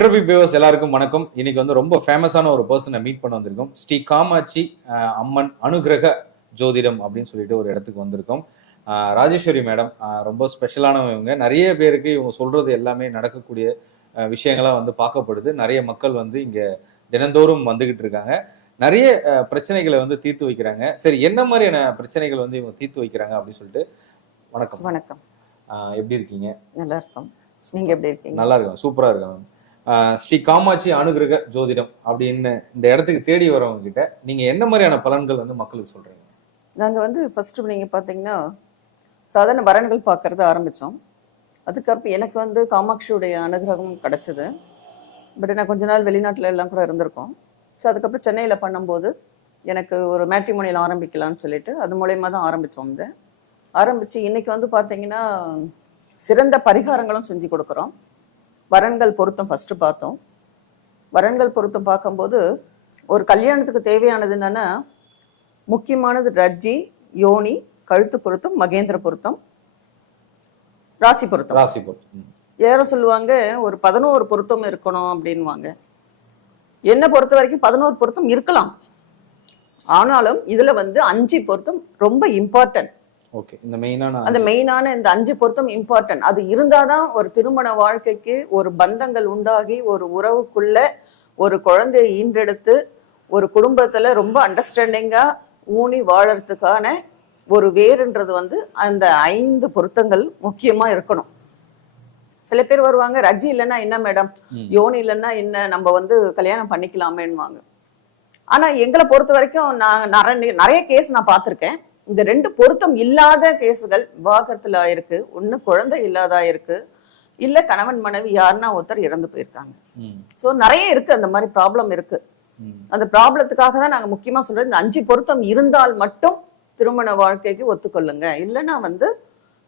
Better B viewers எல்லாருக்கும் வணக்கம். இன்னைக்கு வந்து ரொம்ப ஃபேமஸான ஒரு பர்சனை மீட் பண்ண வந்திருக்கோம். ஸ்ரீ காமாட்சி அம்மன் அனுகிரக ஜோதிடம் அப்படின்னு சொல்லிட்டு ஒரு இடத்துக்கு வந்திருக்கோம். ராஜேஸ்வரி மேடம் ரொம்ப ஸ்பெஷலானவங்க நிறைய பேருக்கு இவங்க சொல்றது எல்லாமே நடக்கக்கூடிய அஹ், விஷயங்களா வந்து பார்க்கப்படுது. நிறைய மக்கள் வந்து இங்க தினந்தோறும் வந்துகிட்டு இருக்காங்க. நிறைய பிரச்சனைகளை வந்து தீர்த்து வைக்கிறாங்க. சரி என்ன மாதிரியான பிரச்சனைகள் வந்து இவங்க தீர்த்து வைக்கிறாங்க அப்படின்னு சொல்லிட்டு வணக்கம். வணக்கம். எப்படி இருக்கீங்க? நல்லா இருக்கோம். நீங்க எப்படி இருக்கீங்க? நல்லா இருக்கும். சூப்பரா இருக்கும். ஸ்ரீ காமாட்சி அனுகிரக ஜோதிடம் அப்படின்னு இந்த இடத்துக்கு தேடி வரவங்க கிட்ட நீங்க என்ன மாதிரியான பலன்கள் வந்து மக்களுக்கு சொல்றீங்க? நாங்க வந்து ஃபர்ஸ்ட் நீங்க பாத்தீங்கன்னா சாதாரண வரன்கள் பார்க்கறத ஆரம்பிச்சோம். அதுக்கப்புறம் எனக்கு வந்து காமாட்சியுடைய அனுகிரகம் கிடைச்சது. பட் நான் கொஞ்ச நாள் வெளிநாட்டுல எல்லாம் கூட இருந்திருக்கோம். ஸோ அதுக்கப்புறம் சென்னையில் பண்ணும்போது எனக்கு ஒரு மேட்ரிமோனியில் ஆரம்பிக்கலாம்னு சொல்லிட்டு அது மூலயமா தான் ஆரம்பித்தோம் இந்த ஆரம்பித்து இன்னைக்கு வந்து பார்த்திங்கன்னா சிறந்த பரிகாரங்களும் செஞ்சு கொடுக்குறோம். வரன்கள் பொருத்தம் ஃபர்ஸ்ட் பார்த்தோம். வரன்கள் பொருத்தம் பார்க்கும்போது ஒரு கல்யாணத்துக்கு தேவையானது என்னன்னா முக்கியமானது ரஜ்ஜி யோனி கழுத்து பொருத்தம் மகேந்திர பொருத்தம் ராசி பொருத்தம். ராசி பொறுத்து ம். யாரும் சொல்லுவாங்க ஒரு பதினோரு பொருத்தம் இருக்கணும் அப்படின்வாங்க என்ன பொறுத்த வரைக்கும் பதினோரு பொருத்தம் இருக்கலாம். ஆனாலும் இதுல வந்து அஞ்சு பொருத்தம் ரொம்ப இம்பார்ட்டன்ட் ஓகே இந்த மெயினான அந்த மெயினான இந்த அஞ்சு பொருத்தம் இம்பார்ட்டன்ட் அது இருந்தாதான் ஒரு திருமண வாழ்க்கைக்கு ஒரு பந்தங்கள் உண்டாகி ஒரு உறவுக்குள்ள ஒரு குழந்தையை ஈன்றெடுத்து ஒரு குடும்பத்துல ரொம்ப அண்டர்ஸ்டாண்டிங்கா ஊனி வாழறதுக்கான ஒரு வேறுன்றது வந்து அந்த ஐந்து பொருத்தங்கள் முக்கியமா இருக்கணும். சில பேர் வருவாங்க ரஜ்ஜி இல்லைன்னா என்ன மேடம். யோனி இல்லைன்னா என்ன? நம்ம வந்து கல்யாணம் பண்ணிக்கலாமேன்னுவாங்க. ஆனா எங்களை பொறுத்த வரைக்கும் நான் நிறைய நிறைய கேஸ் நான் பார்த்திருக்கேன். இந்த ரெண்டு பொருத்தம் இல்லாத கேஸுகள் விவாகரத்துல இருக்கு. ஒண்ணு குழந்தை இல்லாதா இருக்கு. இல்ல கணவன் மனைவி யாருன்னா ஒருத்தர் இறந்து போயிருக்காங்க. சோ நிறைய இருக்கு. அந்த மாதிரி ப்ராப்ளம் இருக்கு. அந்த ப்ராப்ளத்துக்காக தான் நாங்க முக்கியமா சொல்றது இந்த அஞ்சு பொருத்தம் இருந்தால் மட்டும் திருமண வாழ்க்கைக்கு ஒத்துக்கொள்ளுங்க. இல்லைன்னா வந்து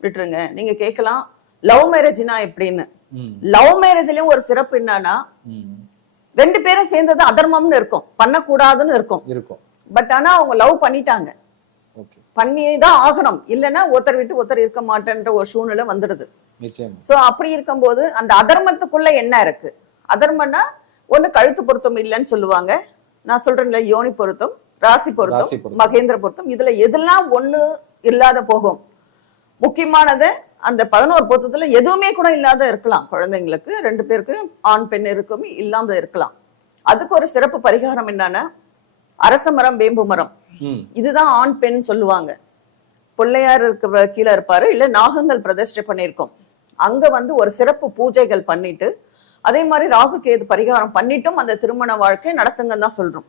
விட்டுருங்க. நீங்க கேட்கலாம் லவ் மேரேஜ்னா எப்படின்னு? லவ் மேரேஜ்லயும் ஒரு சிறப்பு என்னன்னா. ரெண்டு பேரும் சேர்ந்தது அதர்மம்னு இருக்கும். பண்ணக்கூடாதுன்னு இருக்கும். இருக்கும். பட் ஆனா அவங்க லவ் பண்ணிட்டாங்க. ஓகே பண்ணி தான் ஆகணும். இல்லைன்னா ஒருத்தர் விட்டு ஒருத்தர் இருக்க மாட்டேன்ற ஒரு சூழ்நிலை வந்துடுது. சோ அப்படி இருக்கும்போது அந்த அதர்மத்துக்குள்ள என்ன இருக்கு? அதர்மம்னா ஒண்ணு கழுத்து பொருத்தம் இல்லைன்னு சொல்லுவாங்க. நான் சொல்றேன்ல யோனி பொருத்தம் ராசி பொருத்தம். மகேந்திர பொருத்தம். இதுல எதெல்லாம் ஒண்ணு இல்லாத போகும்? முக்கியமானது அந்த பதினோரு பொருத்தத்துல எதுவுமே கூட இல்லாத இருக்கலாம். குழந்தைங்களுக்கு ரெண்டு பேருக்கு ஆண் பெண் இருக்குமே இல்லாம இருக்கலாம். அதுக்கு ஒரு சிறப்பு பரிகாரம் என்னன்னா அரச மரம் வேம்பு மரம். இதுதான் ஆண் பெண் சொல்லுவாங்க. பிள்ளையார் இருக்க கீழே இருப்பாரு இல்ல நாகங்கள் பிரதிஷ்டை பண்ணியிருக்கோம். அங்க வந்து ஒரு சிறப்பு பூஜைகள் பண்ணிட்டு அதே மாதிரி ராகு கேது பரிகாரம் பண்ணிட்டும் அந்த திருமண வாழ்க்கை நடத்துங்கன்னு தான் சொல்றோம்.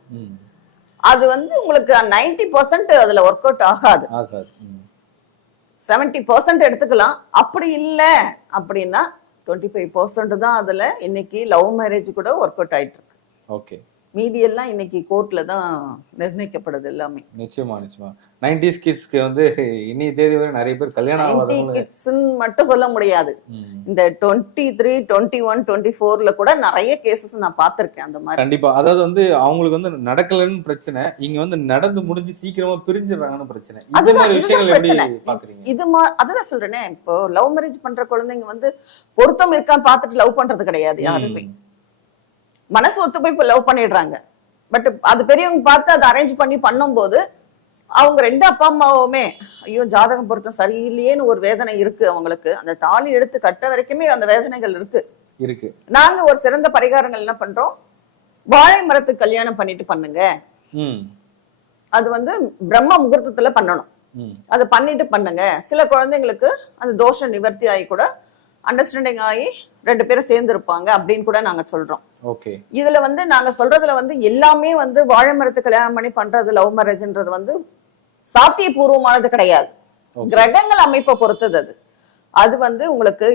அது வந்து உங்களுக்கு 90% பர்சன்ட் அதுல ஒர்க் அவுட் ஆகாது. 70% பர்சன்ட் எடுத்துக்கலாம். அப்படி இல்ல அப்படின்னா டுவெண்ட்டி ஃபைவ் பர்சன்ட் தான் அதுல இன்னைக்கு லவ் மேரேஜ் கூட ஒர்க் அவுட் ஆயிட்டு இருக்கு. ஓகே. மீதி எல்லாம் இன்னைக்கு கோர்ட்ல தான் நிர்ணயிக்கப்படுது எல்லாமே. நிச்சயமா நிச்சயமா. நைன்டிஸ் கிட்ஸ்க்கு வந்து இன்னி தேதி வரை நிறைய பேர் கல்யாணம் கிட்ஸ்ன்னு மட்டும் சொல்ல முடியாது. இந்த twenty three twenty one twenty ஃபோர்ல கூட நிறைய கேசஸ் நான் பார்த்திருக்கேன் அந்த மாதிரி. கண்டிப்பா. அதாவது வந்து அவங்களுக்கு வந்து நடக்கலன்னு பிரச்சனை இங்க வந்து நடந்து முடிஞ்சு சீக்கிரமா பிரிஞ்சிடுறாங்கன்னு பிரச்சனை. இந்த மாதிரி விஷயங்கள் எப்படி. பாக்குறீங்க? இது மா அதுதான் சொல்றேனே. இப்போ லவ் மேரேஜ் பண்ற குழந்தைங்க வந்து பொருத்தம் இருக்கான்னு பார்த்துட்டு லவ் பண்றது கிடையாது யாருமே. மனசு ஒத்து போய் இப்போ லவ் பண்ணிடுறாங்க. பட் அது பெரியவங்க பார்த்து அதை அரேஞ்ச் பண்ணி பண்ணும்போது அவங்க ரெண்டு அப்பா அம்மாவுமே ஐயோ ஜாதகம் பொருத்தம் சரியில்லையேன்னு ஒரு வேதனை இருக்கு அவங்களுக்கு. அந்த தாலி எடுத்து கட்ட வரைக்குமே அந்த வேதனைகள் இருக்கு. இருக்கு. நாங்க ஒரு சிறந்த பரிகாரங்கள் என்ன பண்றோம்? வாழை மரத்துக்கு கல்யாணம் பண்ணிட்டு பண்ணுங்க. அது வந்து பிரம்ம முகூர்த்தத்துல பண்ணணும். அதை பண்ணிட்டு பண்ணுங்க. சில குழந்தைங்களுக்கு அந்த தோஷம் நிவர்த்தி ஆகி கூட அண்டர்ஸ்டாண்டிங் ஆகி ரெண்டு பேரும் சேர்ந்து இருப்பாங்க அப்படின்னு கூட நாங்க சொல்றோம். ஓகே. இதுல வந்து நாங்க சொல்றதுல வந்து எல்லாமே வந்து வாழை மரத்து கல்யாணம் பண்ணி பண்றது லவ் மேரேஜ்ன்றது வந்து சாத்தியபூர்வமானது கிடையாது. கிரகங்கள் அமைப்பை பொறுத்தது அது. அது வந்து உங்களுக்கு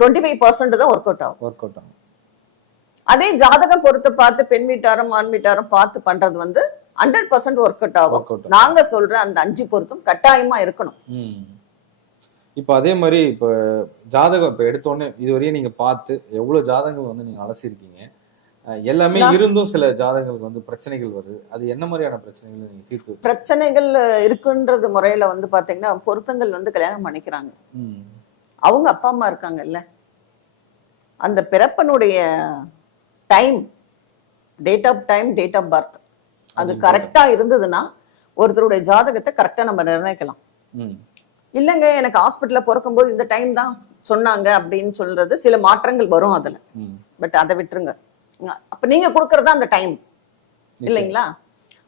டுவெண்ட்டி ஃபைவ் பர்சன்ட் தான் ஒர்க் அவுட் ஆகும். ஒர்க் அவுட் ஆகும். அதே ஜாதகம் பொறுத்து பார்த்து பெண் வீட்டாரும் ஆண் வீட்டாரும் பார்த்து பண்றது வந்து ஹண்ட்ரட் பர்சன்ட் ஒர்க் அவுட் ஆகும். நாங்க சொல்ற அந்த அஞ்சு பொருத்தும் கட்டாயமா இருக்கணும். இப்போ அதே மாதிரி இப்போ ஜாதகம் இப்போ எடுத்தோடனே இதுவரையும் நீங்க பார்த்து எவ்வளவு ஜாதகங்கள் வந்து நீங்க அலசிருக்கீங்க அஹ் எல்லாமே இருந்தும் சில ஜாதகங்களுக்கு வந்து பிரச்சனைகள் வருது. அது என்ன மாதிரியான பிரச்சனைகள் நீங்க தீர்த்து பிரச்சனைகள் இருக்குன்றது முறையில வந்து பாத்தீங்கன்னா பொருத்தங்கள் வந்து கல்யாணம் பண்ணிக்கிறாங்க. அவங்க அப்பா அம்மா இருக்காங்கல்ல. அந்த பிறப்பனுடைய time date of time date of birth. அது கரெக்டா இருந்ததுன்னா ஒருத்தருடைய ஜாதகத்தை கரெக்டா நம்ம நிர்ணயிக்கலாம். இல்லைங்க எனக்கு ஹாஸ்பிட்டல்ல பிறக்கும்போது இந்த டைம் தான் சொன்னாங்க அப்படின்னு சொல்றது சில மாற்றங்கள் வரும் அதுல. பட் அதை விட்டுருங்க. அப்ப நீங்க கொடுக்கறது அந்த டைம் இல்லைங்களா?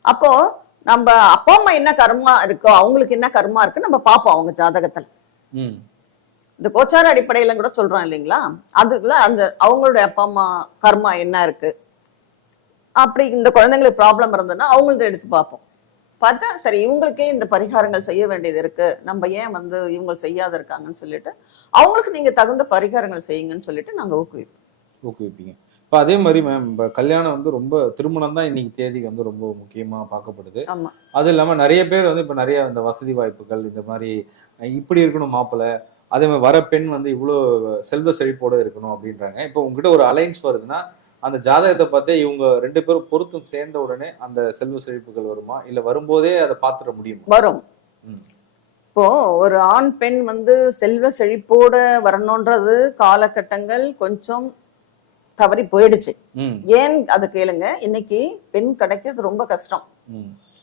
அப்போ நம்ம அப்பா அம்மா என்ன கர்மா இருக்கோ அவங்களுக்கு என்ன கர்மா இருக்கு நம்ம பார்ப்போம் அவங்க ஜாதகத்துல. இந்த கோச்சார அடிப்படையில கூட சொல்றோம் இல்லைங்களா? அதுக்குள்ள அந்த அவங்களுடைய அப்பா அம்மா கர்மா என்ன இருக்கு? அப்படி இந்த குழந்தைங்களுக்கு ப்ராப்ளம் இருந்ததுன்னா அவங்களத எடுத்து பார்ப்போம். பார்த்தா சரி இவங்களுக்கே இந்த பரிகாரங்கள் செய்ய வேண்டியது இருக்கு. நம்ம ஏன் வந்து இவங்க செய்யாத இருக்காங்கன்னு சொல்லிட்டு அவங்களுக்கு நீங்க தகுந்த பரிகாரங்கள் செய்யுங்கன்னு சொல்லிட்டு நாங்க ஊக்குவிப்போம். ஊக்குவிப்பீங்க. இப்போ அதே மாதிரி மேம் இப்போ கல்யாணம் வந்து ரொம்ப திருமணம் தான் இன்னைக்கு தேதிக்கு வந்து ரொம்ப முக்கியமா பார்க்கப்படுது. அது இல்லாம நிறைய பேர் வந்து இப்போ நிறைய இந்த வசதி வாய்ப்புகள் இந்த மாதிரி இப்படி இருக்கணும் மாப்பிள்ளை அதே மாதிரி வர பெண் வந்து இவ்வளோ செல்வ செழிப்போட இருக்கணும் அப்படின்றாங்க. இப்போ உங்ககிட்ட ஒரு அலைன்ஸ் வருதுன்னா அந்த ஜாதகத்தை பார்த்தே இவங்க ரெண்டு பேரும் பொருத்தம் சேர்ந்த உடனே அந்த செல்வ செழிப்புகள் வருமா? இல்ல வரும்போதே அதை பார்த்துட முடியுமா? வரும். இப்போ ஒரு ஆண் பெண் வந்து செல்வ செழிப்போட வரணுன்றது காலகட்டங்கள் கொஞ்சம் தவறி போயிடுச்சு. ஏன் அது கேளுங்க? இன்னைக்கு பெண் கிடைக்கிறது ரொம்ப கஷ்டம்.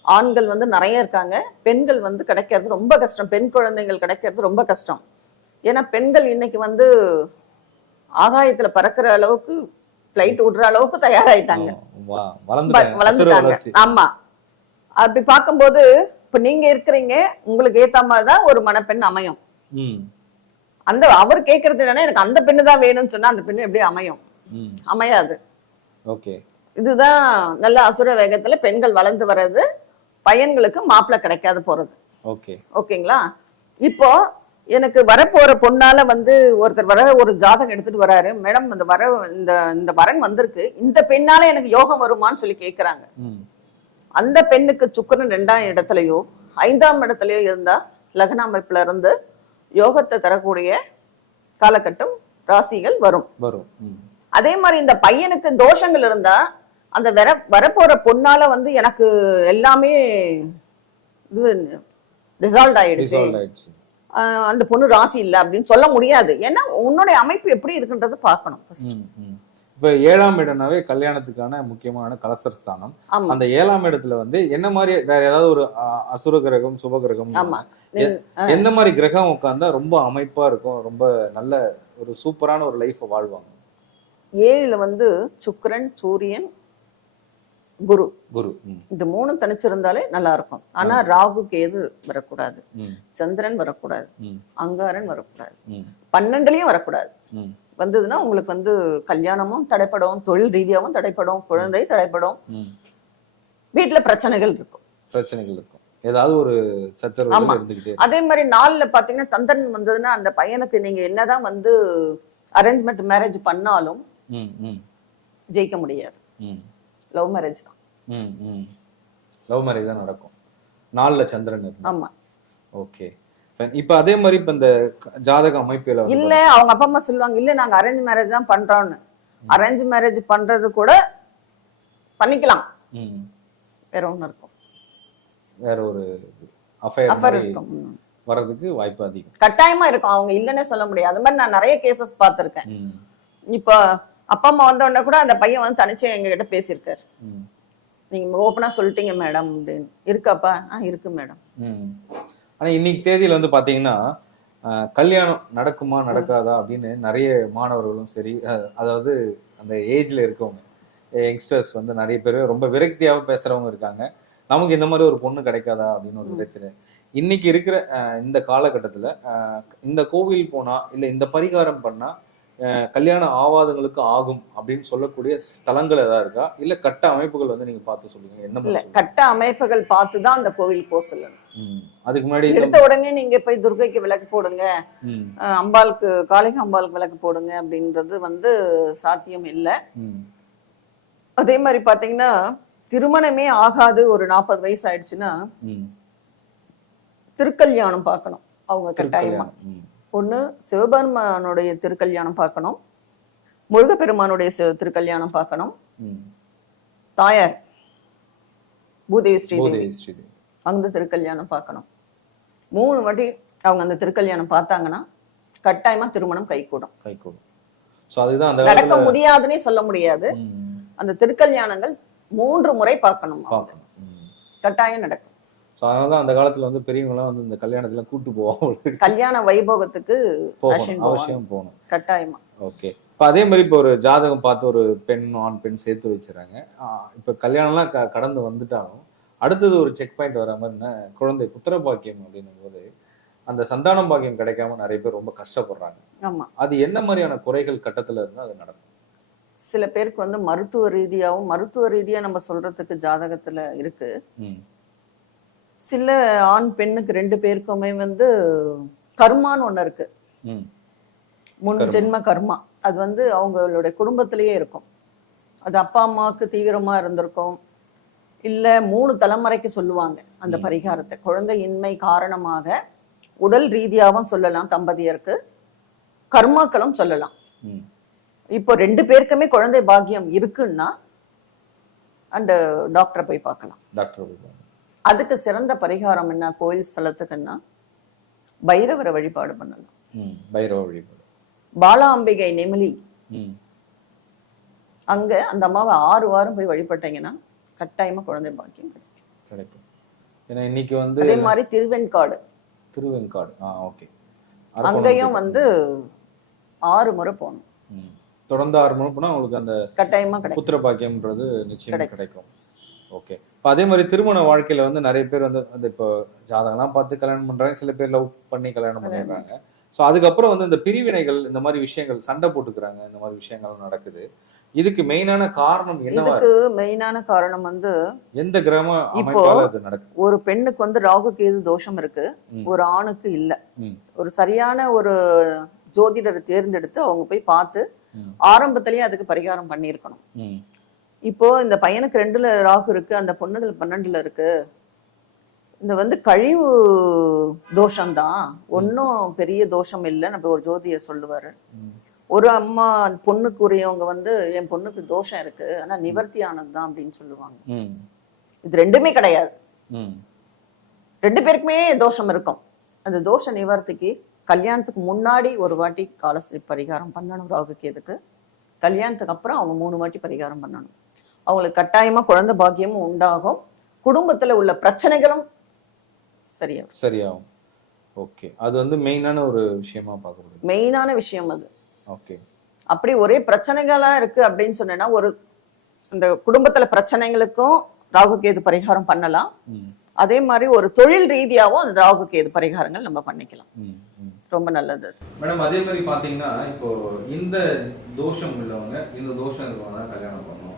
ஆண்கள் வந்து நிறைய இருக்காங்க. பெண்கள் வந்து கிடைக்கிறது ரொம்ப கஷ்டம். பெண் குழந்தைகள் கிடைக்கிறது ரொம்ப கஷ்டம். ஏன்னா பெண்கள் இன்னைக்கு வந்து ஆகாயத்துல பறக்கிற அளவுக்கு ஃபிளைட் விடுற அளவுக்கு தயாராயிட்டாங்க. வளர்ந்துட்டாங்க. ஆமா. அப்படி பார்க்கும்போது இப்ப நீங்க இருக்கிறீங்க உங்களுக்கு ஏத்த மாதிரிதான் ஒரு மணப்பெண் அமையும். அந்த அவர் கேக்குறது என்னன்னா எனக்கு அந்த பெண்ணு தான் வேணும்னு சொன்னா அந்த பெண்ணு எப்படி அமையும்? அமையாது. ஓகே. இதுதான் நல்ல அசுர வேகத்துல பெண்கள் வளர்ந்து வர்றது பையன்களுக்கு மாப்பிள்ளை கிடைக்காது போறது. ஓகே. ஓகேங்களா? இப்போ எனக்கு வரப்போற பொண்ணால வந்து ஒருத்தர் வர ஒரு ஜாதகம் எடுத்துட்டு வராரு. மேடம் இந்த வர இந்த இந்த வரன் வந்திருக்கு. இந்த பெண்ணால எனக்கு யோகம் வருமான்னு சொல்லி கேக்குறாங்க. ம். அந்த பெண்ணுக்கு சுக்கிரன் ரெண்டாம் இடத்துலயோ ஐந்தாம் இடத்துலயோ இருந்தா லக்ன அமைப்புல இருந்து யோகத்தை தரக்கூடிய காலகட்டம் ராசிகள் வரும். வரும். அதே மாதிரி இந்த பையனுக்கு தோஷங்கள் இருந்தா அந்த வர வரப்போற பொண்ணால வந்து எனக்கு எல்லாமே இது டிசால்வ் ஆயிடுச்சு. அந்த பொண்ணு ராசி இல்ல அப்படின்னு சொல்ல முடியாது. ஏன்னா உன்னுடைய அமைப்பு எப்படி இருக்குன்றது பார்க்கணும். இப்ப ஏழாம் இடம்னாவே கல்யாணத்துக்கான முக்கியமான கலசர் ஸ்தானம். அந்த ஏழாம் இடத்துல வந்து என்ன மாதிரி வேற ஏதாவது ஒரு அசுர கிரகம் சுப கிரகம் எந்த மாதிரி கிரகம் உட்கார்ந்தா ரொம்ப அமைப்பா இருக்கும் ரொம்ப நல்ல ஒரு சூப்பரான ஒரு லைஃப் வாழ்வாங்க? ஏழுல வந்து சுக்கிரன் சூரியன் குரு. குரு. ம், இந்த மூணு தனிச்சிருந்தாலே நல்லா இருக்கும் ஆனா ராகு கேது வரக்கூடாது. சந்திரன் வரக்கூடாது. அங்காரன் வரக்கூடாது. பன்னெண்டுலயும் வரக்கூடாது. வந்ததுன்னா உங்களுக்கு வந்து கல்யாணமும் தடைப்படும் தொழில் ரீதியாவும் தடைப்படும் குழந்தை தடைப்படும். வீட்டுல பிரச்சனைகள் இருக்கும். பிரச்சனைகள் இருக்கும். ஏதாவது ஒரு சச்சரவு. அதே மாதிரி நாள்ல பாத்தீங்கன்னா சந்திரன் வந்ததுன்னா அந்த பையனுக்கு நீங்க என்னதான் வந்து அரேஞ்ச்மெண்ட் மேரேஜ் பண்ணாலும் ஜெயிக்க முடியாது. லவ் மேரேஜ் தான். லவ் மேரேஜ் தான் நடக்கும். நாலுல சந்திரன் ஆமா. ஓகே இப்ப அதே மாதிரி இப்ப இந்த ஜாதக அமைப்புல இல்ல அவங்க அப்பா அம்மா சொல்லுவாங்க இல்ல நாங்க அரேஞ்ச் மேரேஜ் தான் பண்றோம்னு. அரேஞ்ச் மேரேஜ் பண்றது கூட பண்ணிக்கலாம். வேற ஒண்ணு இருக்கும். வேற ஒரு அஃபேர். வர்றதுக்கு வாய்ப்பு அதிகம். கட்டாயமா இருக்கும். அவங்க இல்லைன்னே சொல்ல முடியாது. அது மாதிரி நான் நிறைய கேசஸ் பார்த்திருக்கேன். இப்போ அப்பா அம்மா வந்த உடனே கூட அந்த பையன் வந்து தனிச்சு எங்க கிட்ட பேசியிருக்காரு நீங்க ஓப்பனா சொல்லிட்டீங்க மேடம் அப்படின்னு. இருக்காப்பா? ஆ இருக்கு மேடம். ஆனா இன்னைக்கு தேதியில வந்து பாத்தீங்கன்னா கல்யாணம் நடக்குமா நடக்காதா அப்படின்னு நிறைய மாணவர்களும் சரி அதாவது அந்த ஏஜ்ல இருக்கவங்க யங்ஸ்டர்ஸ் வந்து நிறைய பேர் ரொம்ப விரக்தியாக பேசுறவங்க இருக்காங்க. நமக்கு இந்த மாதிரி ஒரு பொண்ணு கிடைக்காதா அப்படின்னு ஒரு பிரச்சனை இன்னைக்கு இருக்கிற இந்த காலகட்டத்துல இந்த கோவில் போனா இல்ல இந்த பரிகாரம் பண்ணா கல்யாணம் ஆவாதங்களுக்கு ஆகும் அப்படின்னு சொல்லக்கூடிய ஸ்தலங்கள் ஏதாவது இருக்கா? இல்ல கட்ட அமைப்புகள் வந்து நீங்க பார்த்து சொல்லுங்க. என்ன? கட்ட அமைப்புகள் பார்த்து தான் அந்த கோவில் போக சொல்லணும். அதுக்கு முன்னாடி எடுத்த உடனே நீங்க போய் துர்கைக்கு விளக்கு போடுங்க. அம்பாளுக்கு காளிக அம்பாளுக்கு விளக்கு போடுங்க அப்படின்றது வந்து சாத்தியம் இல்லை. அதே மாதிரி பாத்தீங்கன்னா திருமணமே ஆகாது ஒரு நாற்பது வயசு ஆயிடுச்சுன்னா. திருக்கல்யாணம் பார்க்கணும். அவங்க கட்டாயமா. ஒண்ணு சிவபெருமானுடைய திருக்கல்யாணம் பார்க்கணும். முருகப்பெருமானுடைய திருக்கல்யாணம் பார்க்கணும். தாயார் பூதேவி ஸ்ரீதேவி. அந்த திருக்கல்யாணம் பார்க்கணும். மூணு வாட்டி அவங்க அந்த திருக்கல்யாணம் பார்த்தாங்கன்னா கட்டாயமா திருமணம் கைகூடும். கைகூடும். நடக்க முடியாதுன்னே சொல்ல முடியாது. அந்த திருக்கல்யாணங்கள் மூன்று முறை பார்க்கணும். கட்டாயம் நடக்கும். ஸோ அதனால தான் அந்த காலத்துல வந்து பெரியவங்கலாம் வந்து இந்த கல்யாணத்துல கூட்டு போவாங்க கல்யாண வைபோகத்துக்கு போகணும். அவசியம் போகணும். கட்டாயமா. ஓகே இப்போ அதே மாதிரி இப்போ ஒரு ஜாதகம் பார்த்து ஒரு பெண் ஆண் பெண் சேர்த்து வச்சுறாங்க இப்போ கல்யாணம்லாம் க கடந்து வந்துட்டாலும் அடுத்தது ஒரு செக் பாயிண்ட் வர மாதிரி என்ன குழந்தை புத்திர பாக்கியம் அப்படின்னும் போது அந்த சந்தானம் பாக்கியம் கிடைக்காம நிறைய பேர் ரொம்ப கஷ்டப்படுறாங்க. ஆமா. அது என்ன மாதிரியான குறைகள் கட்டத்துல இருந்தா அது நடக்கும்? சில பேருக்கு வந்து மருத்துவ ரீதியாவும் மருத்துவ ரீதியா நம்ம சொல்றதுக்கு ஜாதகத்துல இருக்கு. சில ஆண் பெண்ணுக்கு ரெண்டு பேருக்குமே வந்து கர்மான்னு ஒண்ணு இருக்கு. முன். ஜென்ம கர்மா. அது வந்து அவங்களுடைய குடும்பத்திலேயே இருக்கும். அது அப்பா அம்மாவுக்கு தீவிரமா இருந்திருக்கும். இல்ல மூணு தலைமுறைக்கு சொல்லுவாங்க அந்த. பரிகாரத்தை. குழந்தையின்மை காரணமாக உடல் ரீதியாவும் சொல்லலாம் தம்பதியருக்கு. கர்மாக்களும் சொல்லலாம். இப்போ ரெண்டு பேருக்குமே குழந்தை பாக்கியம் இருக்குன்னா அந்த டாக்டரை போய் பார்க்கலாம். டாக்டர் சொல்லுவாங்க. அதுக்கு சிறந்த பரிகாரம் என்ன? கோயில் ஸ்தலத்துக்குன்னா பைரவரை வழிபாடு பண்ணலாம். பைரவ வழிபாடு. பாலாம்பிகை நெமிலி. அங்க அந்த அம்மாவை ஆறு வாரம் போய் வழிபட்டீங்கன்னா கட்டாயமா குழந்தை பாக்கியம் கிடைக்கும். ஏன்னா இன்னைக்கு வந்து அதே மாதிரி திருவெண்காடு. திருவெண்காடு. ஆ ஓகே. அங்கேயும் வந்து ஆறு முறை போகணும். தொடர்ந்து ஆறு மணி போனா உங்களுக்கு அந்த கட்டாயமா கிடைக்கும். புத்திர பாக்கியம்ன்றது நிச்சயம். கிடைக்கும். ஓகே. இப்போ அதே மாதிரி திருமண வாழ்க்கையில வந்து நிறைய பேர் வந்து அந்த இப்போ ஜாதகம்லாம் பார்த்து கல்யாணம் பண்றாங்க சில பேர் லவ் பண்ணி கல்யாணம் பண்ணிடுறாங்க ஸோ அதுக்கப்புறம் வந்து இந்த பிரிவினைகள் இந்த மாதிரி விஷயங்கள் சண்டை போட்டுக்கிறாங்க இந்த மாதிரி விஷயங்கள் நடக்குது இதுக்கு மெயினான காரணம் இதுக்கு மெயினான காரணம் வந்து? எந்த கிரம இப்போ- ஒரு பெண்ணுக்கு வந்து ராகு கேது தோஷம் இருக்கு. ஒரு ஆணுக்கு இல்ல. ஒரு சரியான ஒரு ஜோதிடரை தேர்ந்தெடுத்து அவங்க போய் பார்த்து. ஆரம்பத்திலேயே அதுக்கு பரிகாரம் பண்ணியிருக்கணும் ம் இப்போ இந்த பையனுக்கு ரெண்டுல ராகு இருக்கு அந்த பொண்ணுகள் பன்னெண்டுல இருக்கு. இந்த வந்து கழிவு தோஷம்தான். ஒன்றும் பெரிய தோஷம் இல்லை நம்ம ஒரு ஜோதியர் சொல்லுவாரு. ஒரு அம்மா பொண்ணுக்குரியவங்க வந்து என் பொண்ணுக்கு தோஷம் இருக்கு ஆனா நிவர்த்தி ஆனதுதான் அப்படின்னு சொல்லுவாங்க. இது ரெண்டுமே கிடையாது. ரெண்டு பேருக்குமே தோஷம் இருக்கும். அந்த தோஷ நிவர்த்திக்கு கல்யாணத்துக்கு முன்னாடி ஒரு வாட்டி காலஸ்திரி பரிகாரம் பண்ணணும் ராகு கேதுக்கு கல்யாணத்துக்கு அப்புறம் அவங்க மூணு வாட்டி பரிகாரம் பண்ணணும். அவங்களுக்கு கட்டாயமா குழந்தை பாக்கியமும் உண்டாகும். குடும்பத்துல உள்ள பிரச்சனைகளும் சரியாகும். சரியாகும். ஓகே அது வந்து மெயினான ஒரு விஷயமா பார்க்கப்படுது. மெயினான விஷயம் அது. ஓகே அப்படி ஒரே பிரச்சனைகளா இருக்கு அப்படின்னு சொன்னேன்னா ஒரு இந்த குடும்பத்துல பிரச்சனைகளுக்கும் ராகு கேது பரிகாரம் பண்ணலாம். அதே மாதிரி ஒரு தொழில் ரீதியாவும் அந்த ராகு கேது பரிகாரங்கள் நம்ம பண்ணிக்கலாம். ரொம்ப நல்லது அது. மேடம் அதே மாதிரி பாத்தீங்கன்னா இப்போ இந்த தோஷம் உள்ளவங்க இந்த தோஷம் இருக்கவங்க தான் கல்யாணம் பண்ணணும்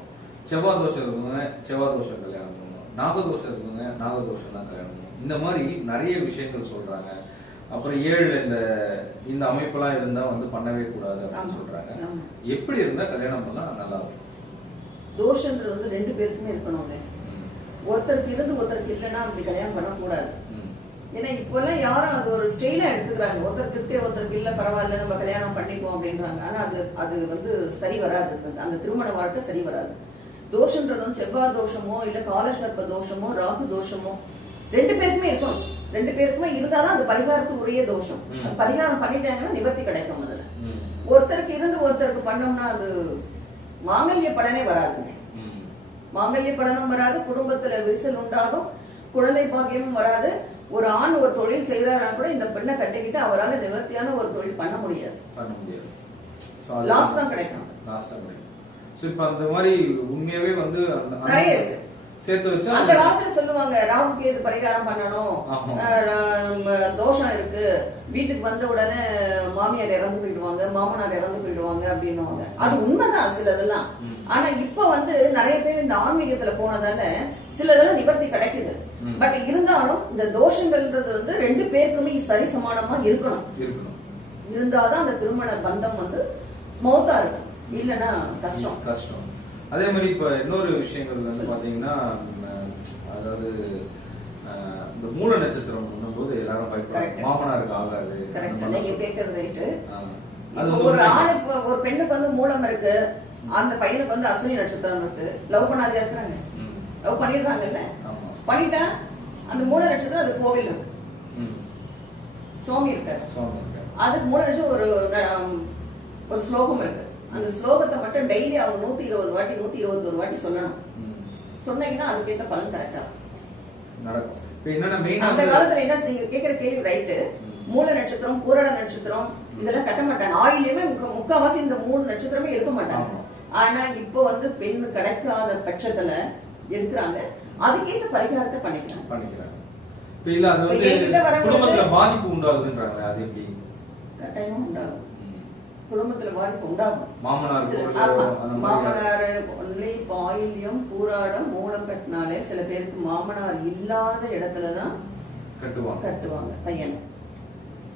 செவ்வாய் தோஷம் இருக்கவங்க செவ்வாய் தோஷம் கல்யாணம் பண்ணணும். நாகதோஷம் இருக்கவங்க நாகதோஷம் தான் கல்யாணம் பண்ணணும். இந்த மாதிரி நிறைய விஷயங்கள் சொல்றாங்க. அப்புறம் ஏழு இந்த இந்த அமைப்பெல்லாம் இருந்தா வந்து பண்ணவே கூடாது அப்படின்னு சொல்றாங்க. எப்படி இருந்தா கல்யாணம் பண்ணா நல்லா இருக்கும் தோஷன்றது வந்து ரெண்டு பேருக்குமே இருக்கணுங்க ம், ஒருத்தருக்கு இருந்து ஒருத்தருக்கு இல்லைன்னா அப்படி கல்யாணம் பண்ணக்கூடாது. ஏன்னா இப்பெல்லாம் யாரும் அது ஒரு ஸ்டைலா எடுத்துக்கிறாங்க. ஒருத்தருக்கு இருக்கு ஒருத்தருக்கு இல்ல பரவாயில்ல நம்ம கல்யாணம் பண்ணிக்குவோம் அப்படின்றாங்க. ஆனா அது அது வந்து சரி வராது. அந்த திருமண வாழ்க்கை சரி வராது. தோஷன்றது வந்து செவ்வாய் தோஷமோ இல்ல காலசர்ப்ப தோஷமோ ராகு தோஷமோ ரெண்டு பேருக்குமே இருக்கணும் ரெண்டு பேருக்குமே இருந்தாதான் அது பரிகாரத்துக்கு உரிய தோஷம் பரிகாரம் பண்ணிட்டாங்கன்னா நிவர்த்தி கிடைக்கும் அதுல ஒருத்தருக்கு இருந்து ஒருத்தருக்கு பண்ணோம்னா அது மாங்கல்ய பலனே வராதுங்க. மாங்கல்ய பலனும் வராது குடும்பத்துல விரிசல் உண்டாகும் குழந்தை பாக்கியமும் வராது. ஒரு ஆண் ஒரு தொழில் செய்தாரா கூட இந்த பெண்ணை கட்டிக்கிட்டு அவரால் நிவர்த்தியான ஒரு தொழில் பண்ண முடியாது. லாஸ் தான் கிடைக்கும். ஸோ இப்போ அந்த மாதிரி உண்மையாவே வந்து நிறைய இருக்கு. சேர்த்து வச்சா அந்த காலத்துல சொல்லுவாங்க ராகு கேது பரிகாரம் பண்ணணும்? தோஷம் இருக்கு. வீட்டுக்கு வந்த உடனே மாமியார் இறந்து போயிடுவாங்க மாமனார் இறந்து போயிடுவாங்க அப்படின்னுவாங்க. அது உண்மைதான் சிலதெல்லாம். ஆனா இப்ப வந்து நிறைய பேர் இந்த ஆன்மீகத்துல போனதால சிலதெல்லாம் நிவர்த்தி கிடைக்குது. பட் இருந்தாலும் இந்த தோஷங்கள்ன்றது வந்து ரெண்டு பேருக்குமே சரி சமானமா இருக்கணும். இருக்கணும். இருந்தாதான் அந்த திருமண பந்தம் வந்து ஸ்மூத்தா இருக்கும். இல்லைன்னா கஷ்டம். கஷ்டம். அதே மாதிரி இப்ப இன்னொரு விஷயங்கள் வந்து பாத்தீங்கன்னா ம், அதாவது இந்த மூல நட்சத்திரம் போது எல்லாரும் பயப்படுறாங்க. மாமனாருக்கு ஆகாது. கரெக்ட் நீங்க. கேட்கறது ரைட்டு ஒரு. ஆணுக்கு ஒரு பெண்ணுக்கு வந்து மூலம் இருக்கு. அந்த பையனுக்கு வந்து அஸ்வினி நட்சத்திரம் இருக்கு. லவ் பண்ணாத இருக்கிறாங்க. லவ் பண்ணிடுறாங்கல்ல? பண்ணிட்டா அந்த மூல நட்சத்திரம் அது கோவில் இருக்கு. சுவாமி இருக்காரு. அதுக்கு மூல நட்சத்திரம் ஒரு ஒரு ஸ்லோகம் இருக்கு. அந்த ஸ்லோகத்தை மட்டும் டெய்லி அவங்க நூத்தி இருபது வாட்டி நூத்தி இருபத்தொரு வாட்டி சொல்லணும். சொன்னீங்கன்னா அதுக்கேற்ற பலன் கரெக்டா நடக்கும். அந்த காலத்துல என்ன நீங்க கேக்குற கேள்வி ரைட்டு மூல நட்சத்திரம் பூரண நட்சத்திரம் இதெல்லாம் கட்ட மாட்டாங்க. ஆயிலுமே முக்க முக்காவாசி இந்த மூணு நட்சத்திரமே எடுக்க மாட்டாங்க. ஆனா இப்போ வந்து பெண் கிடைக்காத பட்சத்துல எடுக்கிறாங்க. அதுக்கேற்ற பரிகாரத்தை பண்ணிக்கிறாங்க. இப்போ இல்ல அது வந்து குடும்பத்துல பாதிப்பு உண்டாகுதுன்றாங்க அது எப்படி? கட்டாயமா உண்டாகும். குடும்பத்துல பாதிப்பு உண்டாகும். மாமனார் ஒன்லி பாயில்யம் பூராடம் மூலம் கட்டினாலே சில பேருக்கு மாமனார் இல்லாத இடத்துலதான் கட்டுவாங்க. கட்டுவாங்க பையனை.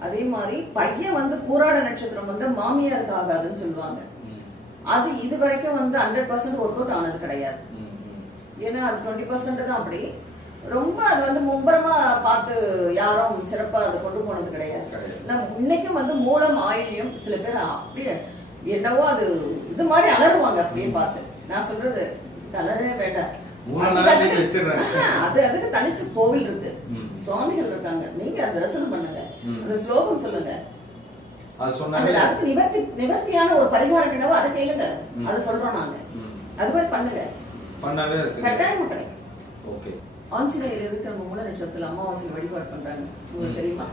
அதே மாதிரி பையன் வந்து பூராட நட்சத்திரம் வந்து மாமியாருக்கு ஆகாதுன்னு சொல்லுவாங்க. அது இது வரைக்கும் வந்து ஹண்ட்ரட் பர்சன்ட் ஒர்க் அவுட் ஆனது கிடையாது. ஏன்னா அது டுவெண்ட்டி பர்சன்ட் தான் அப்படி. ரொம்ப அது வந்து மும்பரமா பார்த்து யாரும் சிறப்பா அதை கொண்டு போனது கிடையாது. நம்ம இன்னைக்கும் வந்து மூலம் ஆயிலியம் சில பேர் அப்படியே என்னவோ அது இது மாதிரி அலறுவாங்க அப்படியே பார்த்து. நான் சொல்றது அலறவே வேண்டாம். அது அதுக்கு தனிச்சு கோவில் இருக்கு. சுவாமிகள் இருக்காங்க. நீங்க அந்த தரிசனம் பண்ணுங்க. அந்த ஸ்லோகம் சொல்லுங்க. அதுக்கு நிவர்த்தி நிவர்த்தியான ஒரு பரிகாரம் என்னவோ அதை கேளுங்க. அதை சொல்றோம் நாங்க. அது மாதிரி பண்ணுங்க. பண்ணாலே சரி கட்டாயமா பண்ணுங்க ஓகே. ஆஞ்சநேயர் எதுக்கு நம்ம மூல நட்சத்திரத்துல அமாவாசையில் வழிபாடு பண்றாங்க உங்களுக்கு தெரியுமா.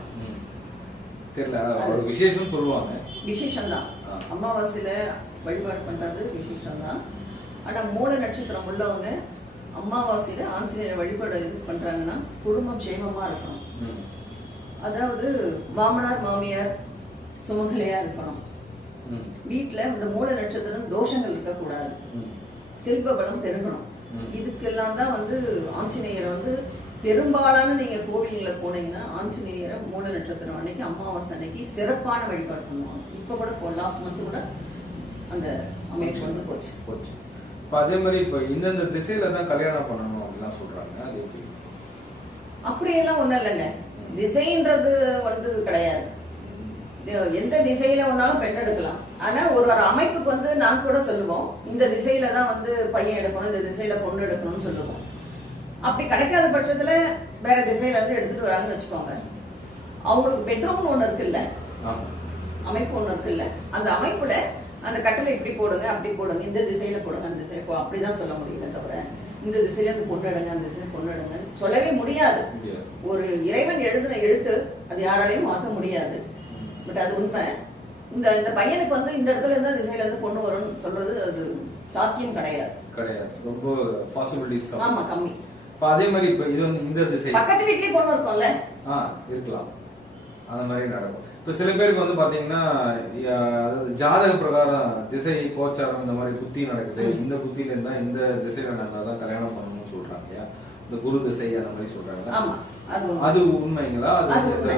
தெரியல ஒரு விசேஷம் சொல்லுவாங்க விசேஷம் தான். அமாவாசையில வழிபாடு பண்றது விசேஷம் தான் ஆனா மூல நட்சத்திரம் உள்ளவங்க அமாவாசையில ஆஞ்சநேயர் வழிபாடு எது பண்றாங்கன்னா குடும்பம் சேமமா இருக்கணும். அதாவது மாமனார் மாமியார் சுமங்கலையா இருக்கணும். வீட்டுல இந்த மூல நட்சத்திரம் தோஷங்கள் இருக்கக்கூடாது. செல்வ பலம் பெருகணும். இதுக்கெல்லாம் தான் வந்து ஆஞ்சநேயர் வந்து பெரும்பாலான நீங்க கோவில்ல போனீங்கன்னா ஆஞ்சநேயரை மூல நட்சத்திரம் அன்னைக்கு அமாவாசை அன்னைக்கு சிறப்பான வழிபாடு பண்ணுவாங்க. இப்ப கூட லாஸ்ட் மந்த் கூட அந்த அமைப்பு வந்து போச்சு. போச்சு. இப்போ அதே மாதிரி இப்போ இந்தந்த திசையில தான் கல்யாணம் பண்ணணும் அப்படிலாம் சொல்றாங்க. அது எப்படி? அப்படியெல்லாம் ஒண்ணும் இல்லைங்க. திசைன்றது வந்து கிடையாது. எந்த திசையில வேணாலும் பெண் எடுக்கலாம். ஆனா ஒரு ஒரு அமைப்புக்கு வந்து நான் கூட சொல்லுவோம் இந்த திசையில தான் வந்து பையன் எடுக்கணும் இந்த திசையில பொண்ணு எடுக்கணும்னு சொல்லுவோம். அப்படி கிடைக்காத பட்சத்துல வேற திசையில இருந்து எடுத்துட்டு வராங்கன்னு வச்சுக்கோங்க. அவங்களுக்கு பெட்ரூம்னு ஒண்ணு இருக்குல்ல? அமைப்பு ஒண்ணு இருக்குல்ல? அந்த அமைப்புல அந்த கட்டளை இப்படி போடுங்க அப்படி போடுங்க இந்த திசையில போடுங்க அந்த திசையில போ அப்படிதான் சொல்ல முடியுமே தவிர இந்த திசையில இருந்து பொண்ணு எடுங்க அந்த திசையில பொண்ணு எடுங்கன்னு சொல்லவே முடியாது. ஒரு இறைவன் எழுதின எழுத்து அது யாராலையும் மாற்ற முடியாது. பட் அது உண்மை. இந்த இந்த பையனுக்கு வந்து இந்த இடத்துல இருந்து திசையில இருந்து பொண்ணு வரும்னு சொல்றது அது சாத்தியம் கிடையாது. கிடையாது. ரொம்ப பாசிபிலிட்டிஸ் ஆமா கம்மி. இப்போ அதே மாதிரி இப்போ இது வந்து இந்த திசை. பக்கத்து வீட்லயே பொண்ணு இருக்கும்ல ஆ இருக்கலாம். அந்த மாதிரி நடக்கும். இப்போ சில பேருக்கு வந்து பாத்தீங்கன்னா அதாவது ஜாதக பிரகாரம் திசை கோச்சாரம் இந்த மாதிரி புத்தி நடக்குது. இந்த புத்தியில இருந்தா இந்த திசையில நடந்தா தான் கல்யாணம் பண்ணணும்னு சொல்றாங்க. இந்த குரு திசை அந்த மாதிரி சொல்றாங்க. ஆமா அது உண்மை. அது உண்மைங்களா? அது உண்மை.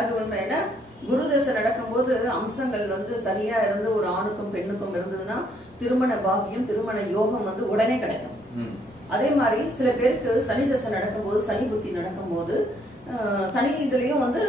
அது உண்மை. ஏன்னா குரு தசை நடக்கும்போது அம்சங்கள் வந்து சரியா இருந்து ஒரு ஆணுக்கும் பெண்ணுக்கும் இருந்ததுன்னா திருமண பாக்கியம் திருமண யோகம் வந்து உடனே கிடைக்கும். அதே மாதிரி சில பேருக்கு சனி தசை நடக்கும்போது சனி புத்தி நடக்கும்போது சனி இதுலயும் வந்து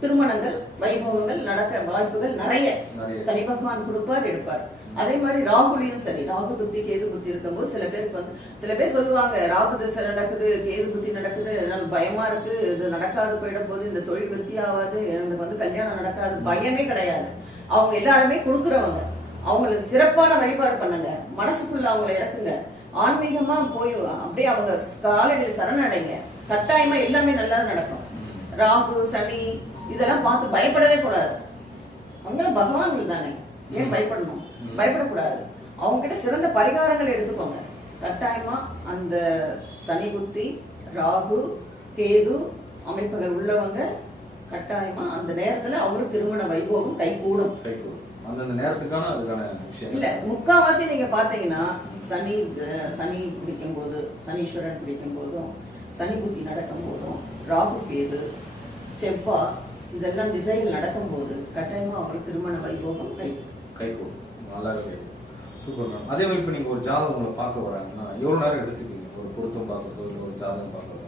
திருமணங்கள் வைபவங்கள் நடக்க வாய்ப்புகள் நிறைய. நிறைய. சனி பகவான் கொடுப்பார் எடுப்பார். அதே மாதிரி ராகுலையும் சரி ராகு புத்தி கேது புத்தி இருக்கும்போது சில பேருக்கு வந்து சில பேர் சொல்லுவாங்க ராகு திசை நடக்குது கேது புத்தி நடக்குது எனக்கு பயமா இருக்கு இது நடக்காது போயிடும் போது இந்த தொழில் விருத்தி ஆகாது எனக்கு வந்து கல்யாணம் நடக்காது பயமே கிடையாது. அவங்க எல்லாருமே கொடுக்குறவங்க. அவங்களுக்கு சிறப்பான வழிபாடு பண்ணுங்க. மனசுக்குள்ள அவங்கள இறக்குங்க. ஆன்மீகமா போய் அப்படியே அவங்க காலடியில் சரணடைங்க. கட்டாயமா எல்லாமே நல்லா நடக்கும். ராகு சனி இதெல்லாம் பார்த்து பயப்படவே கூடாது. அவங்களும் பகவான்கள் தானே. ஏன் பயப்படணும்? பயப்படக்கூடாது. அவங்க கிட்ட சிறந்த பரிகாரங்கள் எடுத்துக்கோங்க. கட்டாயமா அந்த சனி புத்தி ராகு கேது அமைப்புகள் உள்ளவங்க கட்டாயமா அந்த நேரத்துல அவங்களுக்கு திருமண வைபோகம் கைகூடும். அந்தந்த நேரத்துக்கான அதுக்கான விஷயம் இல்ல முக்காவாசி நீங்க பாத்தீங்கன்னா சனி சனி பிடிக்கும் போது சனீஸ்வரன் பிடிக்கும் போதும் சனி புத்தி நடக்கும் போதும் ராகு கேது செவ்வாய் இதெல்லாம் திசைகள் நடக்கும் போது கட்டாயமா அவங்க திருமண வைபோகம் கை கை கொடு நல்லாவே. Super ma'am. அதே மாதிரி இப்போ நீங்க ஒரு ஜாதகம் உங்களை பார்க்க வராங்கன்னா எவ்வளவு நேரம் எடுத்துப்பீங்க? ஒரு பொருத்தம் பார்க்கறதோ இல்லை ஒரு ஜாதகம் பார்க்கறதோ?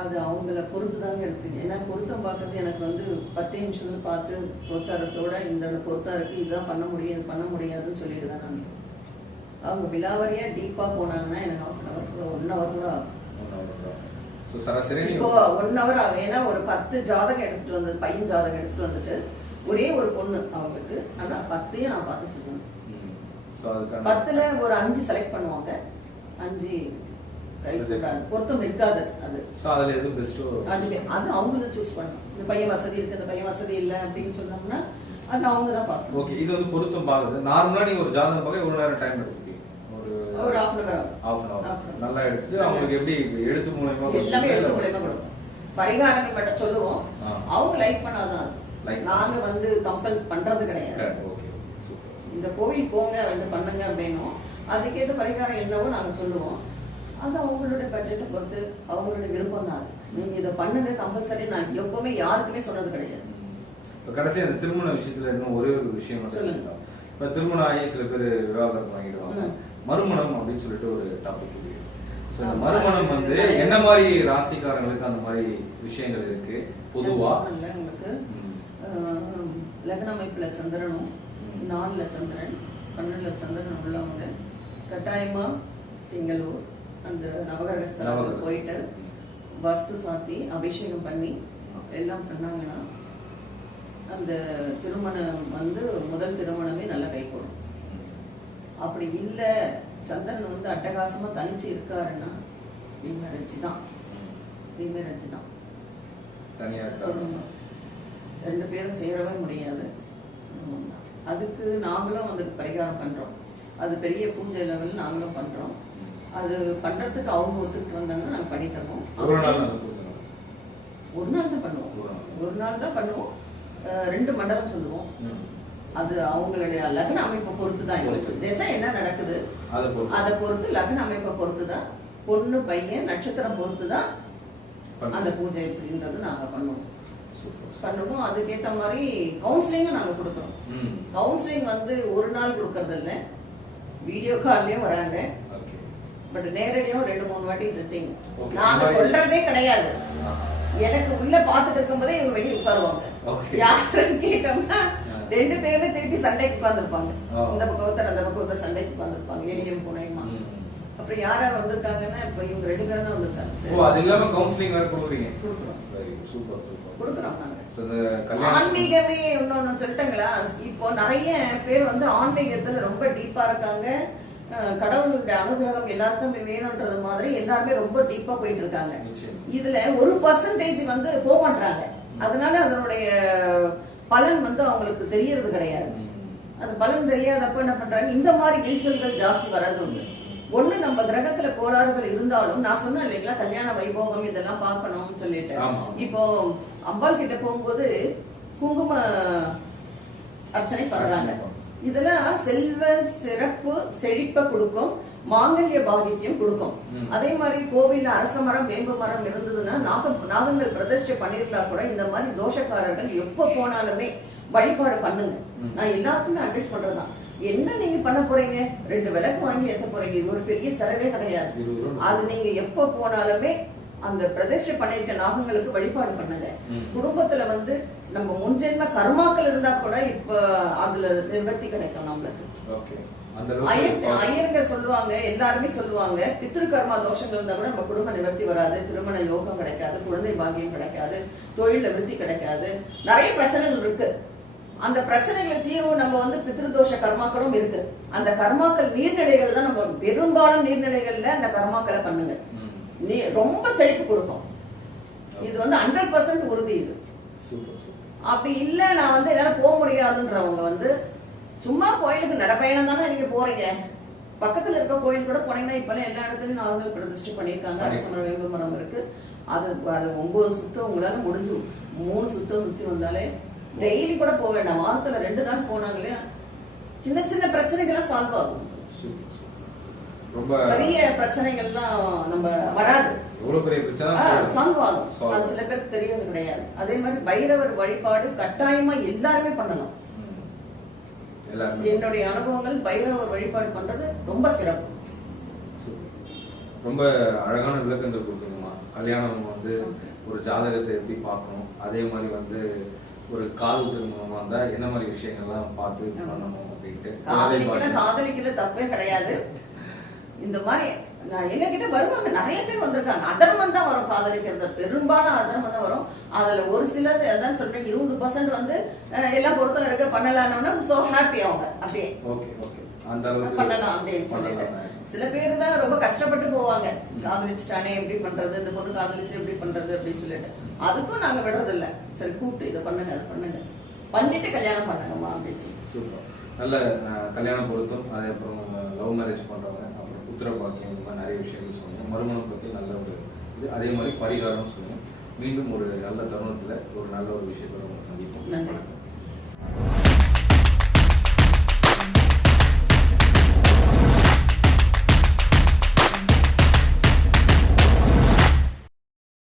அது அவங்கள பொறுத்து தாங்க இருக்குது ஏன்னா பொருத்தம் பார்க்கறது எனக்கு வந்து பத்து நிமிஷத்துல பார்த்து கோச்சாரத்தோட இந்த பொருத்தம் இருக்கு இதுதான் பண்ண முடியும் இது பண்ண முடியாதுன்னு சொல்லிடுவேன் நான் அவங்க விலாவரியா டீப்பா போனாங்கன்னா எனக்கு ஹாஃப் அன் அவர் கூட ஒன் ஹவர் கூட ஆகும். இப்போ ஒன் ஹவர் ஆகும். ஏன்னா ஒரு பத்து ஜாதகம் எடுத்துட்டு வந்தது பையன் ஜாதகம் எடுத்துட்டு வந்துட்டு ஒரே ஒரு பொண்ணு அவங்களுக்கு. ஆனா பத்தையும் நான் பார்த்து சொல்லணும் பத்துல ஒரு அஞ்சு செலக்ட் பண்ணுவாங்க. அஞ்சு பொருத்தம் இருக்காது அது. அது அவங்களும் சூஸ் பண்ணணும். இந்த பையன் வசதி இருக்கு இந்த பையன் வசதி இல்லை அப்படின்னு சொன்னோம்னா அது அவங்க தான் பார்க்கணும். ஓகே இது வந்து பொருத்தம் பார்க்குது நார்மலாக நீங்கள் ஒரு ஜாதகம் பார்க்க எவ்வளோ நேரம் டைம் எடுத்துப்பீங்க ஒரு. Half an Half an hour hour. நல்லா எடுத்துட்டு அவங்களுக்கு எப்படி எழுத்து மூலயமா எல்லாமே எழுத்து மூலியமா கொடுக்கும் பரிகாரங்கள் மட்டும் சொல்லுவோம். அவங்க லைக் பண்ணாதான் நாங்க வந்து கம்பல் பண்றது கிடையாது. இந்த கோவில் போங்க வந்து பண்ணுங்க அப்படின்னும் அதுக்கேற்ற பரிகாரம் என்னவோ நாங்க சொல்லுவோம். அது அவங்களோட பட்ஜெட்டை பொறுத்து அவங்களோட விருப்பம் தான். நீங்க இதை பண்ணுங்க கம்பல்சரி நான் எப்பவுமே யாருக்குமே சொன்னது கிடையாது. இப்போ கடைசி அந்த திருமண விஷயத்துல இன்னும் ஒரே ஒரு விஷயம் சொல்லுங்க. இப்போ திருமணம் ஆகி சில பேர் விவாகரத்து வாங்கிடுவாங்க. மறுமணம் அப்படின்னு சொல்லிட்டு ஒரு டாபிக் இருக்கு. ஸோ இந்த ஆமா. மறுமணம் வந்து என்ன மாதிரி ராசிக்காரங்களுக்கு அந்த மாதிரி விஷயங்கள் இருக்கு? பொதுவா? உங்களுக்கு. லக்ன அமைப்புல சந்திரனும். நாலுல சந்திரன் பன்னெண்டுல சந்திரன் உள்ளவங்க. கட்டாயமா திங்களூர் அந்த நவகிரக போயிட்டு பஸ் சாத்தி அபிஷேகம் பண்ணி எல்லாம் பண்ணாங்கன்னா அந்த திருமணம் வந்து முதல் திருமணமே நல்லா கைகூடும் அப்படி இல்ல சந்திரன் வந்து அட்டகாசமா தனிச்சு இருக்காருன்னா விமரட்சி தான் விமரட்சி தான் தனியா இருக்காங்க ஆமா. ரெண்டு பேரும் சேரவே முடியாது. அதுக்கு நாங்களும் அதுக்கு பரிகாரம் பண்றோம். அது பெரிய பூஜை லெவல் நாங்களும் பண்றோம். அது பண்றதுக்கு அவங்க ஒத்துக்கிட்டு வந்தாங்கன்னா நாங்க பண்ணி தருவோம். ஒரு நாள் தான் பண்ணுவோம். ஒரு நாள். தான் பண்ணுவோம். ரெண்டு மண்டலம் சொல்லுவோம். அது அவங்களுடைய லக்ன அமைப்பை பொறுத்து தான் திசை என்ன நடக்குது? அதை பொறுத்து. லக்ன அமைப்பை பொறுத்து தான் பொண்ணு பையன் நட்சத்திரம் பொறுத்து தான். அந்த பூஜை எப்படின்றது நாங்க பண்ணுவோம். பண்ணுவோம் அதுக்கேத்த மாதிரி கவுன்சிலிங்கும் நாங்க கொடுக்குறோம் கவுன்சிலிங் வந்து ஒரு நாள் கொடுக்கறது இல்ல வீடியோ கால்லயும் வராங்க பட் நேரடியாவும் ரெண்டு மூணு வாட்டி செட்டிங். நாங்க. சொல்றதே கிடையாது. எனக்கு உள்ள பாத்துட்டு இருக்கும்போதே இவங்க வெளியே உட்காருவாங்க. யாருன்னு கேட்டோம்னா. ரெண்டு பேருமே திருப்பி சண்டைக்கு உட்கார்ந்துருப்பாங்க ஆ. இந்த பக்கம் ஒருத்தர் அந்த பக்கம் ஒருத்தர் சண்டைக்கு உட்கார்ந்துருப்பாங்க எளியும் புனையுமா. அப்புறம் யார் யார் வந்திருக்காங்கன்னா இப்ப இவங்க ரெண்டு பேரும் தான் வந்திருக்காங்க ஓ. அது இல்லாம கவுன்சிலிங் வேற கொடுக்குறீங்க? கொடுக்குறோம். வெரி குட் சூப்பர் சூப்பர் கொடுக்குறோம் நாங்க. ஆன்மீகமே இன்னொன்னு சொல்லிட்டங்களா? இப்போ நிறைய பேர் வந்து ஆன்மீகத்துல ரொம்ப டீப்பா இருக்காங்க. கடவுளுடைய அனுகிரகம் எல்லாருக்கும் வேணும்ன்றது மாதிரி எல்லாருமே ரொம்ப டீப்பா போயிட்டு இருக்காங்க. இதுல ஒரு பர்சன்டேஜ் வந்து போக மாட்டாங்க அதனால அதனுடைய பலன் வந்து அவங்களுக்கு தெரியறது கிடையாது. அது பலன் தெரியாதப்ப என்ன பண்றாங்க? இந்த மாதிரி விரிசல்கள் ஜாஸ்தி வர்றது உண்டு. ஒண்ணு நம்ம கிரகத்துல கோளாறுகள் இருந்தாலும் நான் சொன்னேன் இல்லைங்களா கல்யாண வைபோகம் இதெல்லாம் பார்க்கணும்னு சொல்லிட்டு. இப்போ அம்பாள் கிட்ட போகும்போது குங்கும அர்ச்சனை பண்றாங்க. இதெல்லாம் செல்வ சிறப்பு செழிப்ப கொடுக்கும் மாங்கல்ய பாகித்யம் கொடுக்கும். அதே மாதிரி கோவில்ல அரச மரம் வேம்பு மரம் இருந்ததுன்னா நாக நாகங்கள் பிரதிஷ்டை பண்ணிருந்தா கூட இந்த மாதிரி தோஷக்காரர்கள் எப்ப போனாலுமே வழிபாடு பண்ணுங்க. நான் எல்லாருக்குமே அட்வைஸ் பண்றதுதான் என்ன நீங்க பண்ண போறீங்க? ரெண்டு விளக்கு வாங்கி ஏத்த போறீங்க. இது ஒரு பெரிய செலவே கிடையாது. அது நீங்க எப்ப போனாலுமே அந்த பிரதிஷ்டை பண்ணிருக்க நாகங்களுக்கு வழிபாடு பண்ணுங்க. குடும்பத்துல வந்து நம்ம முன்ஜென்ம கர்மாக்கள் இருந்தா கூட இப்ப அதுல நிவர்த்தி கிடைக்கும் நம்மளுக்கு. ஓகே. அந்த ஐயர் அளவுக்கு ஐயருங்க சொல்லுவாங்க எல்லாருமே சொல்லுவாங்க. பித்ரு கர்மா தோஷங்கள் இருந்தா கூட நம்ம குடும்ப நிவர்த்தி வராது. திருமண யோகம் கிடைக்காது. குழந்தை பாக்கியம் கிடைக்காது. தொழில விருத்தி கிடைக்காது. நிறைய பிரச்சனைகள் இருக்கு. அந்த பிரச்சனைகள் தீர்வு நம்ம வந்து பித்ருதோஷ கர்மாக்களும் இருக்கு. அந்த கர்மாக்கள் நீர்நிலைகள் தான் நம்ம பெரும்பாலும் நீர்நிலைகள்ல அந்த கர்மாக்களை பண்ணுங்க. நீ ரொம்ப செழிப்பு கொடுக்கும். இது வந்து ஹண்ட்ரட் பர்சன்ட் உறுதி இது. அப்படி இல்ல நான் வந்து என்னால போக முடியாதுன்றவங்க வந்து சும்மா கோயிலுக்கு நடப்பயணம் தானே நீங்க போறீங்க. பக்கத்துல இருக்க கோயில் கூட போனீங்கன்னா இப்பெல்லாம் எல்லா இடத்துலயும் நாகங்கள் பிரதிஷ்டை பண்ணிருக்காங்க பண்ணி- அரசமர வேம்பு மரம் இருக்கு. அது அது ஒன்பது சுத்தம் உங்களால முடிஞ்சு மூணு சுத்தம் சுத்தி வந்தாலே டெய்லி கூட போக வேண்டாம். வாரத்துல ரெண்டு நாள் போனாங்களே சின்ன சின்ன பிரச்சனைகள்லாம் சால்வ் ஆகும். ரொம்ப பெரிய பிரச்சனைகள்லாம் நம்ம வராது. எவ்வளவு பெரிய பிரச்சனை? சால்வ் ஆகும். அது சில பேருக்கு தெரியறது கிடையாது. அதே மாதிரி பைரவர் வழிபாடு கட்டாயமா எல்லாருமே பண்ணலாம். என்னுடைய அனுபவங்கள் பைரவர் வழிபாடு பண்றது ரொம்ப சிறப்பு. ரொம்ப அழகான விளக்கங்கள் கொடுத்துருங்கம்மா கல்யாணம் வந்து ஒரு ஜாதகத்தை எப்படி பார்க்கணும்? அதே மாதிரி வந்து ஒரு கால் திருமணமா இருந்தா என்ன மாதிரி விஷயங்கள்லாம் பார்த்து பண்ணணும் அப்படின்ட்டு காதலிக்கல காதலிக்கல தப்பே கிடையாது. இந்த மாதிரி நான் எங்க கிட்ட வருவாங்க. நிறைய பேர் வந்திருக்காங்க. அதர்மம் தான் வரும் காதலிக்கிறது. பெரும்பாலும் அதர்மம் தான் வரும். அதுல ஒரு சிலர் அதான் சொல்றேன் இருபது பர்சன்ட் வந்து அஹ், எல்லாம் பொருத்தம் இருக்க பண்ணலாம்னு சோ ஹாப்பி அவங்க. அப்படியே. பண்ணலாம் அப்படின்னு சொல்லிட்டு. சில பேர் தான் ரொம்ப கஷ்டப்பட்டு போவாங்க. காதலிச்சுட்டானே எப்படி பண்றது இந்த பொண்ணு காதலிச்சு எப்படி பண்றது அப்படின்னு சொல்லிட்டு. அதுக்கும் நாங்க விடுறது இல்ல சரி கூப்பிட்டு இதை பண்ணுங்க அதை பண்ணுங்க. பண்ணிட்டு கல்யாணம் பண்ணுங்கம்மா அப்படின்னு சொல்லி நல்ல கல்யாணம் பொருத்தம். அதே அப்புறம் லவ் மேரேஜ் பண்றவங்க அப்புறம் புத்திர பாக்கியம் இந்த மாதிரி நிறைய விஷயங்கள் சொன்னீங்க. மறுமணம் பத்தி நல்ல ஒரு இது அதே மாதிரி பரிகாரம் சொன்னீங்க. மீண்டும் ஒரு நல்ல தருணத்துல ஒரு நல்ல ஒரு விஷயத்தோட உங்களை சந்திப்போம். நன்றி.